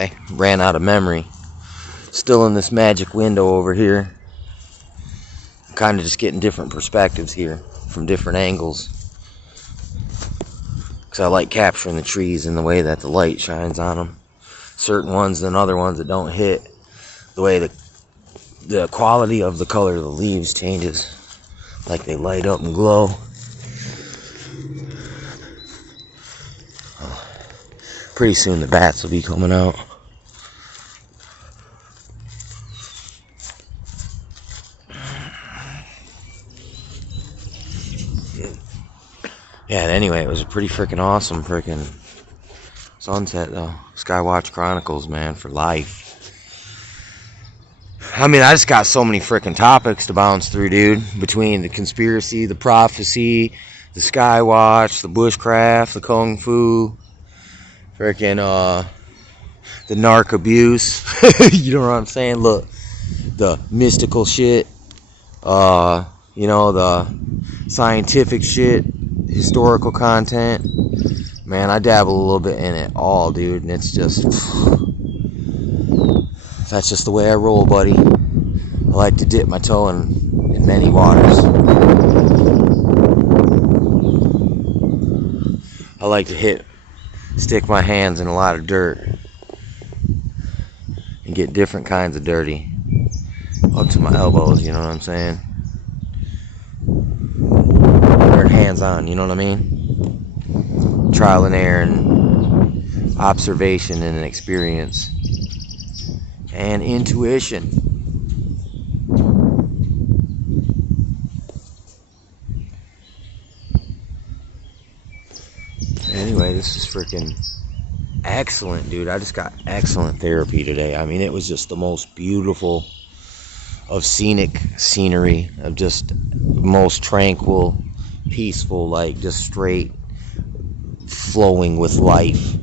I ran out of memory. Still in this magic window over here. Kind of just getting different perspectives here from different angles. Because I like capturing the trees and the way that the light shines on them. Certain ones than other ones that don't hit. The way the quality of the color of the leaves changes. Like they light up and glow. Pretty soon the bats will be coming out. Yeah, anyway, it was a pretty freaking awesome freaking sunset though. Skywatch Chronicles, man, for life. I mean, I just got so many freaking topics to bounce through, dude. Between the conspiracy, the prophecy, the Skywatch, the bushcraft, the kung fu, freaking the narc abuse. You know what I'm saying? Look, the mystical shit, you know, the scientific shit, historical content. Man, I dabble a little bit in it all, dude, and it's just, that's just the way I roll, buddy. I like to dip my toe in many waters. I like to stick my hands in a lot of dirt and get different kinds of dirty up to my elbows, you know what I'm saying? Learn hands-on, you know what I mean? Trial and error and observation and experience and intuition. Anyway, this is freaking excellent, dude. I just got excellent therapy today. I mean, it was just the most beautiful of scenic scenery, of just most tranquil, peaceful, like just straight flowing with life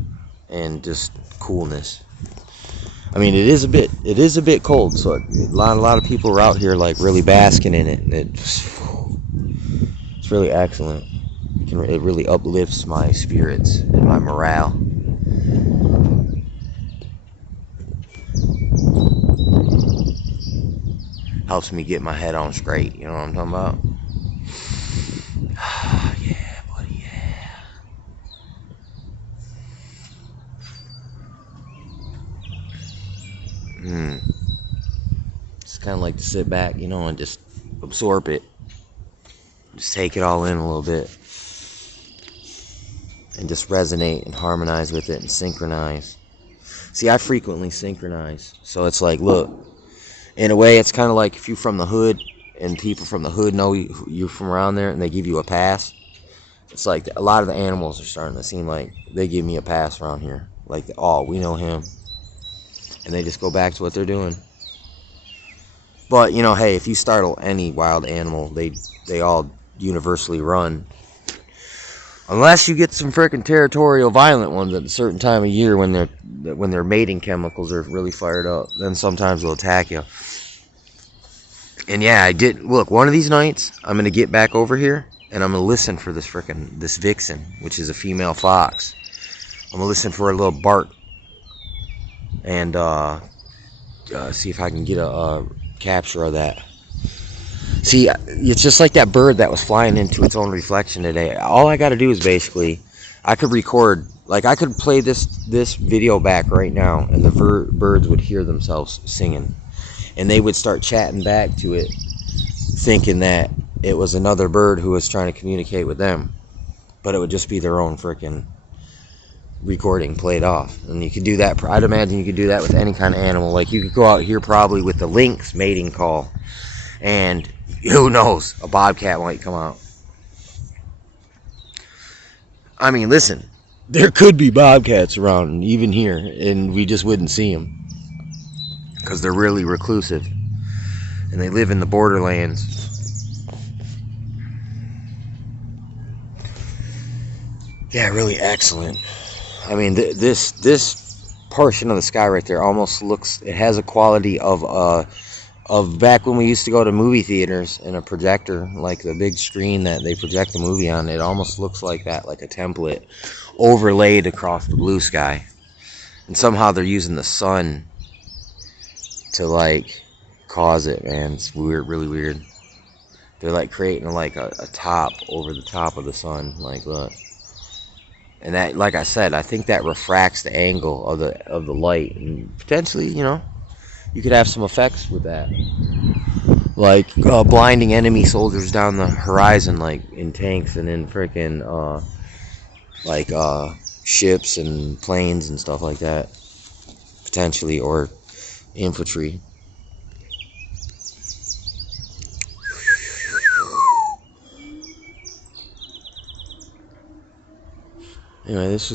and just coolness. I mean, it is a bit cold, so a lot of people are out here like really basking in it. It's really excellent. It really uplifts my spirits and my morale. Helps me get my head on straight, you know what I'm talking about? Yeah, buddy, yeah. Just kind of like to sit back, you know, and just absorb it. Just take it all in a little bit. And just resonate and harmonize with it and synchronize. See, I frequently synchronize. So it's like, look, in a way, it's kind of like if you're from the hood and people from the hood know you're from around there and they give you a pass. It's like a lot of the animals are starting to seem like they give me a pass around here. Like, oh, we know him. And they just go back to what they're doing. But, you know, hey, if you startle any wild animal, they all universally run. Unless you get some freaking territorial violent ones at a certain time of year when their mating chemicals are really fired up, then sometimes they'll attack you. And yeah, I did. Look, one of these nights, I'm going to get back over here and I'm going to listen for this vixen, which is a female fox. I'm going to listen for a little bark and see if I can get a capture of that. See, it's just like that bird that was flying into its own reflection today. All I got to do is basically, I could record, like I could play this video back right now, and the birds would hear themselves singing. And they would start chatting back to it, thinking that it was another bird who was trying to communicate with them. But it would just be their own freaking recording played off. And you could do that, I'd imagine you could do that with any kind of animal. Like you could go out here probably with the lynx mating call. And who knows, a bobcat might come out. I mean, listen, there could be bobcats around, even here, and we just wouldn't see them. Because they're really reclusive. And they live in the borderlands. Yeah, really excellent. I mean, this portion of the sky right there almost looks, it has a quality of back when we used to go to movie theaters and a projector, like the big screen that they project the movie on. It almost looks like that, like a template overlaid across the blue sky. And somehow they're using the sun to like cause it, man. It's weird, really weird. They're like creating like a top over the top of the sun. Like, look. And that, like I said, I think that refracts the angle of the light, and potentially, you know, you could have some effects with that, like blinding enemy soldiers down the horizon, like in tanks and in freaking like ships and planes and stuff like that, potentially, or infantry. Anyway, this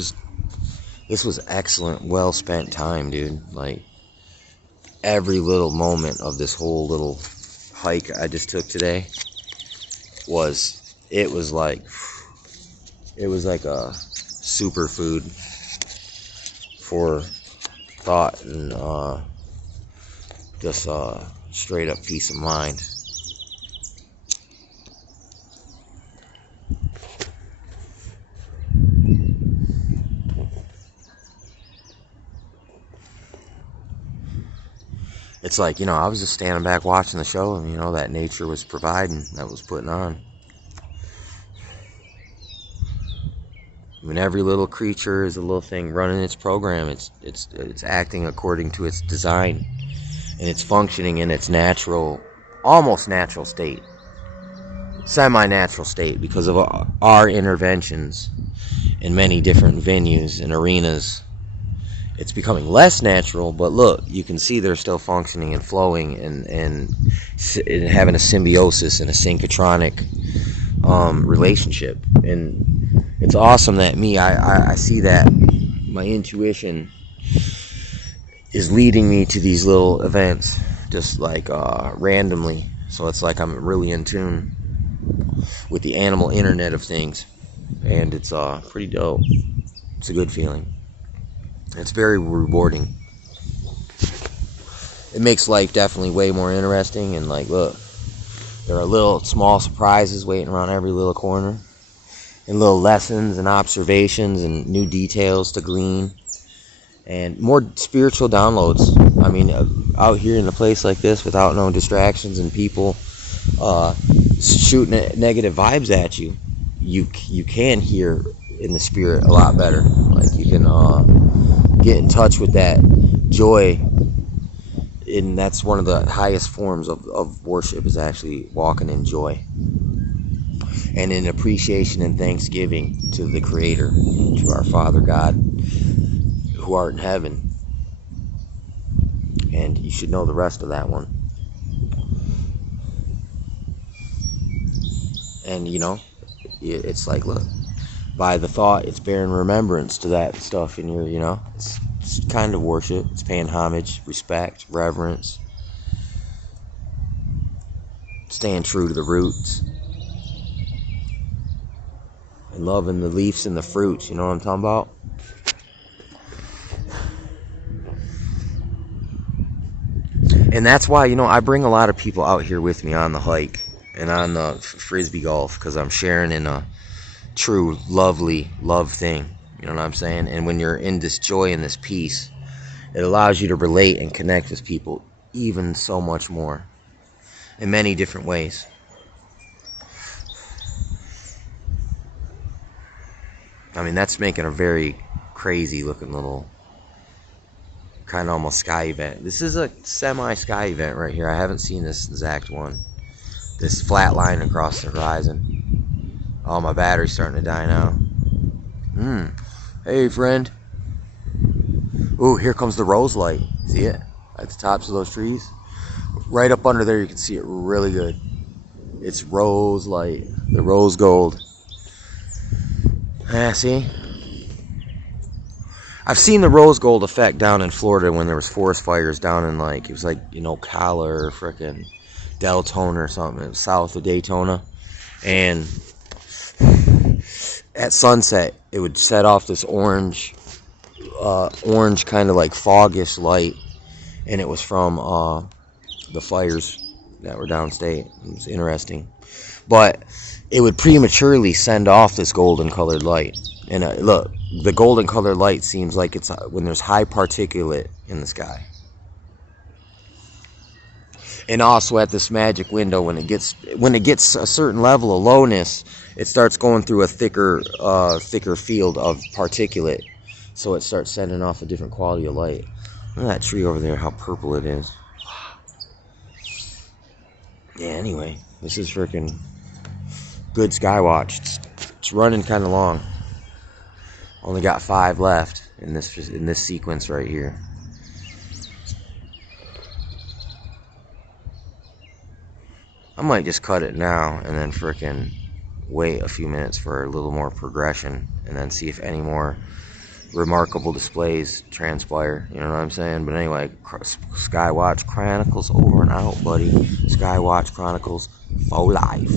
was excellent, well spent time, dude. Like, every little moment of this whole little hike I just took today was like a superfood for thought and just straight up peace of mind. It's like, you know, I was just standing back watching the show, and, you know, that nature was providing, that was putting on. I mean, every little creature is a little thing running its program. It's acting according to its design, and it's functioning in its natural, almost natural state, semi-natural state, because of our interventions in many different venues and arenas. It's becoming less natural, but look, you can see they're still functioning and flowing and having a symbiosis and a synchrotronic relationship. And it's awesome that I see that my intuition is leading me to these little events, just like randomly. So it's like I'm really in tune with the animal internet of things, and it's pretty dope. It's a good feeling. It's very rewarding. It makes life definitely way more interesting. And like, look, there are little small surprises waiting around every little corner, and little lessons and observations and new details to glean, and more spiritual downloads. I mean, out here in a place like this without no distractions and people shooting negative vibes at you, you can hear in the spirit a lot better. Like, you can get in touch with that joy, and that's one of the highest forms of worship, is actually walking in joy and in appreciation and thanksgiving to the Creator, to our Father God who art in heaven. And you should know the rest of that one. And, you know, it's like, look, by the thought, it's bearing remembrance to that stuff in your, you know, it's kind of worship. It's paying homage, respect, reverence, staying true to the roots, and loving the leaves and the fruits. You know what I'm talking about? And that's why, you know, I bring a lot of people out here with me on the hike and on the frisbee golf, because I'm sharing in a true, lovely love thing. You know what I'm saying? And when you're in this joy and this peace, it allows you to relate and connect with people even so much more in many different ways. I mean, that's making a very crazy looking little kind of almost sky event. This is a semi-sky event right here. I haven't seen this exact one. This flat line across the horizon. Oh, my battery's starting to die now. Hey, friend. Ooh, here comes the rose light. See it? At the tops of those trees? Right up under there, you can see it really good. It's rose light. The rose gold. Yeah, see? I've seen the rose gold effect down in Florida when there was forest fires down in, like, it was like, you know, Ocala or frickin' Deltona or something. It was south of Daytona. And at sunset, it would set off this orange kind of like foggish light, and it was from the fires that were downstate. It was interesting, but it would prematurely send off this golden colored light. And look, the golden colored light seems like it's when there's high particulate in the sky. And also at this magic window, when it gets a certain level of lowness, it starts going through a thicker field of particulate, so it starts sending off a different quality of light. Look at that tree over there, how purple it is. Yeah, anyway, this is freaking good Skywatch. It's running kind of long. Only got 5 left in this sequence right here. I might just cut it now and then frickin' wait a few minutes for a little more progression and then see if any more remarkable displays transpire. You know what I'm saying? But anyway, Skywatch Chronicles over and out, buddy. Skywatch Chronicles for life.